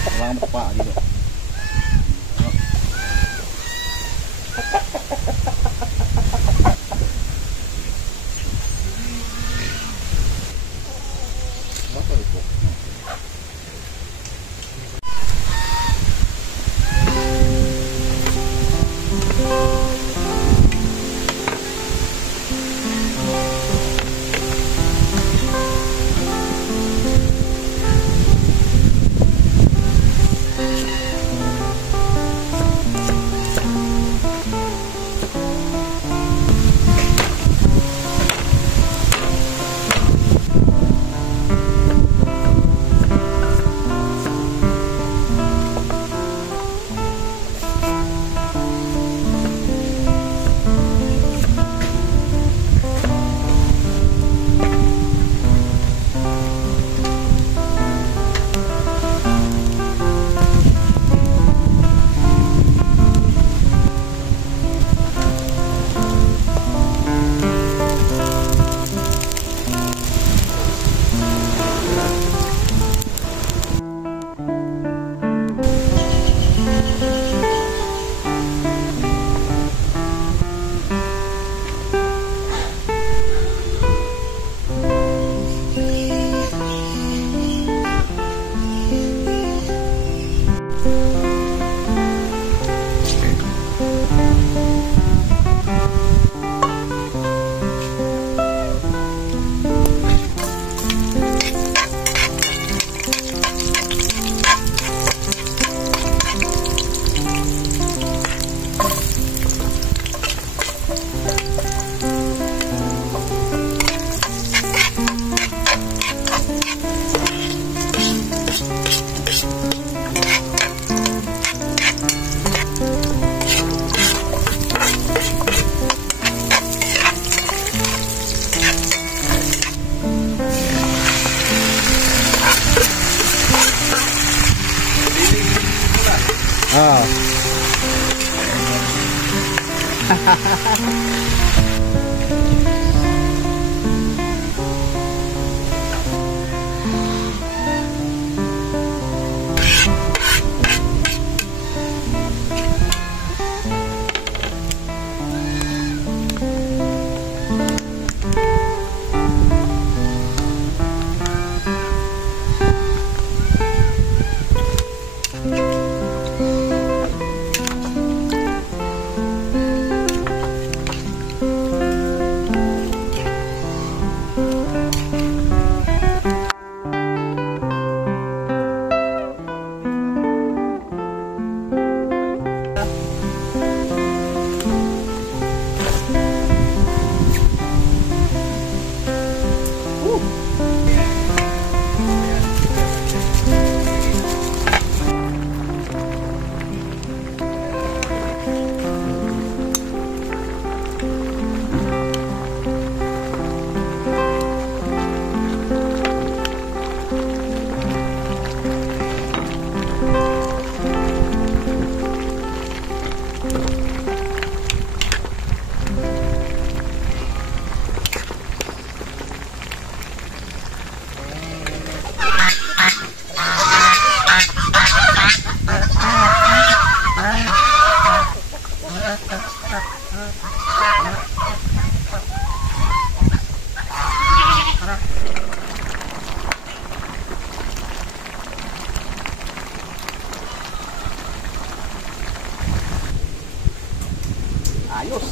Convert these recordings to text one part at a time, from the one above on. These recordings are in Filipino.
Hawakan mo pa dito. Ah. Ayos.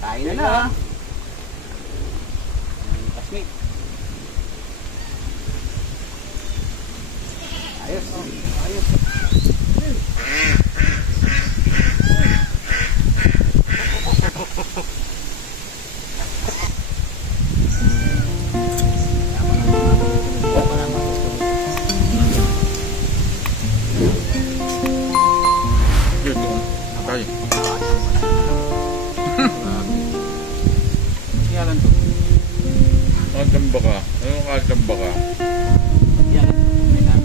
Kain na. Kasmit. Ayos. Ayos. Baka. Anong kalitang baka? Yan. May camera.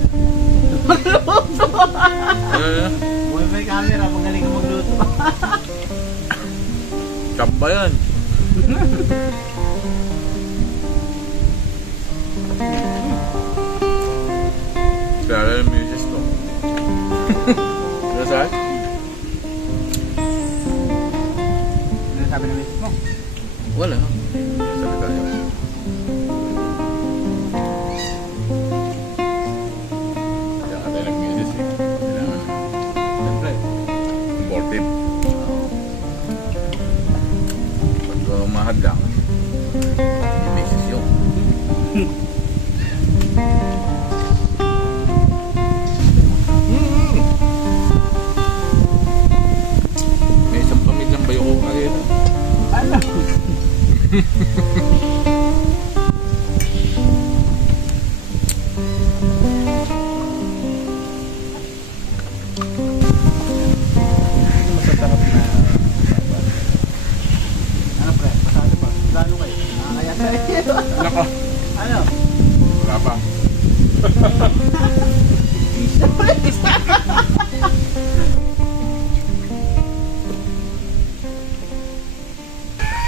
Ano? May camera. Magaling ka magluto. Tamba yan. Kaya alam mo yung to. Rizal? Ano sabi ng misis mo? Wala. Sabi tayo. Kaya ka tayo nag-misis eh. Kailangan Siyempre. important. Pag mahadlang, yung misis yun. May isang pamilyang bayo ko ngayon. Ano? Masasarap na ano pre? Pasado pa? Lalo kayo? Kaya sa'yo. Nako, Ano? wala pa.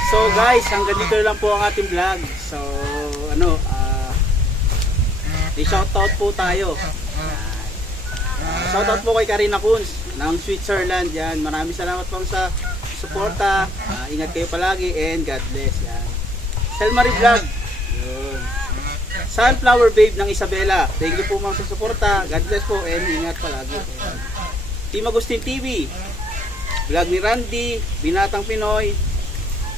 So guys, hanggang dito lang po ang ating vlog. So ano, i-shoutout po tayo. Shoutout po kay Karina Kunz ng Switzerland. Yan, maraming salamat po sa suporta. Ingat kayo palagi and God bless. Yan. Selmary Vlog. Yun. Sunflower Babe ng Isabela. Thank you po ma'am sa suporta. God bless po and ingat palagi. Yan. Team Agustin TV. Vlog ni Randy, Binatang Pinoy,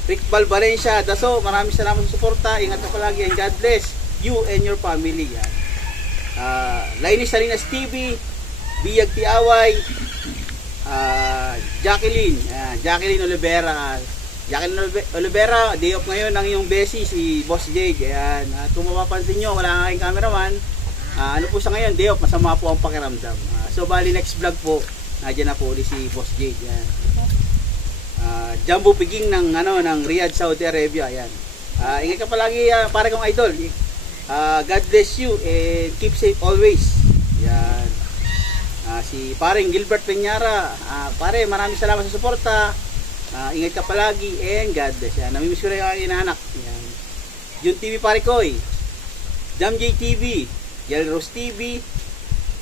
Rick Bal Valencia, Daso, maraming salamat sa suporta. Ingat ka palagi and God bless you and your family. Yan. Lainey Salinas TV, Biyag Tiaway, Jacqueline Olivera. Jacqueline Olivera, day off ngayon ng iyong besi, si Boss Jade. Ayan. At kung mapapansin nyo, wala nga kayong cameraman. Ano po sa ngayon, day off, masama po ang pakiramdam. So bali next vlog po, nandiyan na po ulit si Boss Jade. Ayan. Jumbo Piging ng Riyadh, Saudi Arabia. Ayan. Ingat ka palagi, pare kong idol. God bless you and keep safe always. Ayan. Si paring Gilbert Peñara, pare, maraming salamat sa suporta. Ingat ka palagi and God bless. Ayan. Namimiss ko rin yung aking inanak. Ayan. Jun TV pare koy, Jam J TV, Yel Rose TV,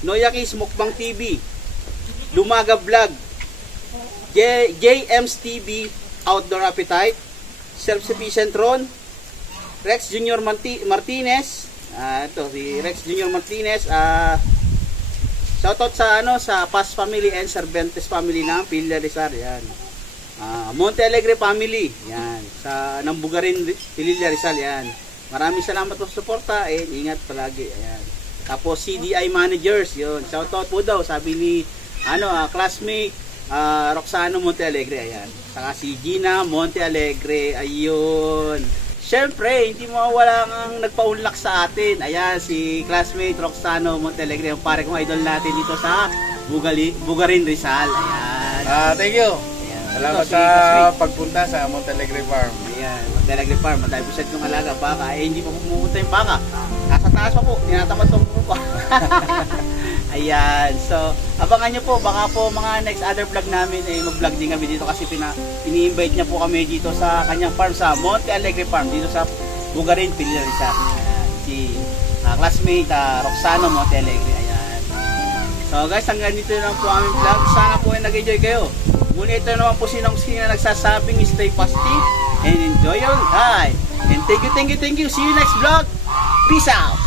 Noyakis Mukbang TV, Lumaga Vlog, JM's TV, Outdoor Appetite, Self-Sufficient Ron, Rex Junior Martinez. Ito si Rex Junior Martinez. Shoutout sa sa Paz family and Cervantes family ng Pilya Rizal. Yan. Monte Alegre family. Yan. Sa Nambugarin Pilya Rizal. Yan. Maraming salamat po sa suporta and ingat palagi. Ayan. Tapos CDI managers. Yun. Shoutout po daw sabi ni classmate Roxano Monte Alegre. Ayan. Saka si Gina Monte Alegre. Ayun. Siyempre, hindi mawawala ang nagpaunlak sa atin. Ayan, si classmate Roxano Montealegre, yung pare kong idol natin dito sa Bugarin Rizal. Ayan. Thank you. Ayan. Salamat Ito, si sa classmate. pagpunta sa Montealegre Farm. Ayan, Montealegre Farm. Matay po siya yung alaga, baka. Hindi pa pumupunta yung baka. Nasa taas pa po, tinatamad pa po. Ayan, so abangan nyo po, baka po mga next other vlog namin mag-vlog din kami dito kasi ini-invite niya po kami dito sa kanyang farm sa Monte Alegre Farm dito sa Bugarin, Pilya Rizal. Si classmate Roxano Monte Alegre. Ayan. So guys, hanggang dito lang po aming vlog. Sana po ay nag-enjoy kayo. Muna ito naman po sinong sino nagsasabing stay positive and enjoy your life. And thank you. See you next vlog. Peace out.